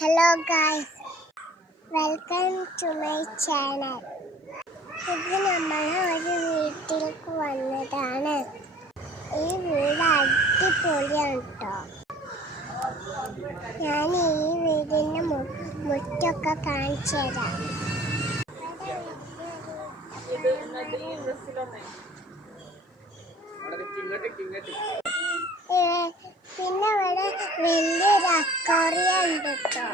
Hello guys, welcome to my channel. ഇത് നമ്മൾ ഒരു വീട്ടിലേക്ക് വന്നതാണ്. ഈ വീട് അടിപൊളിയാണ് കേട്ടോ. ഞാൻ ഈ വീടിന്റെ മുറ്റൊക്കെ കാണിച്ചു തരാം. പിന്നെ ഇവിടെ വലിയൊരു അക്വാറിയം ഉണ്ട് കേട്ടോ.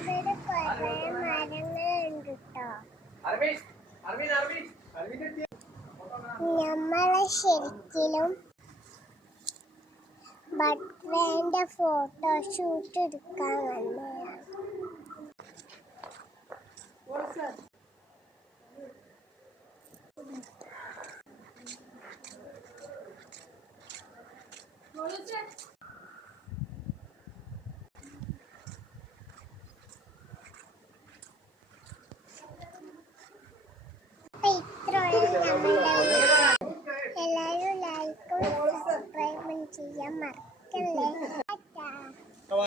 ഇവിടെ കുറെ മരങ്ങളുണ്ട് കേട്ടോ. നമ്മളെ ശരിക്കും ബർത്ത്ഡേന്റെ ഫോട്ടോഷൂട്ട് എടുക്കാൻ വന്നതാണ്. എല്ലാവരും ലൈക്കും സബ്സ്ക്രൈബും ചെയ്യാൻ മറക്കല്ലേ.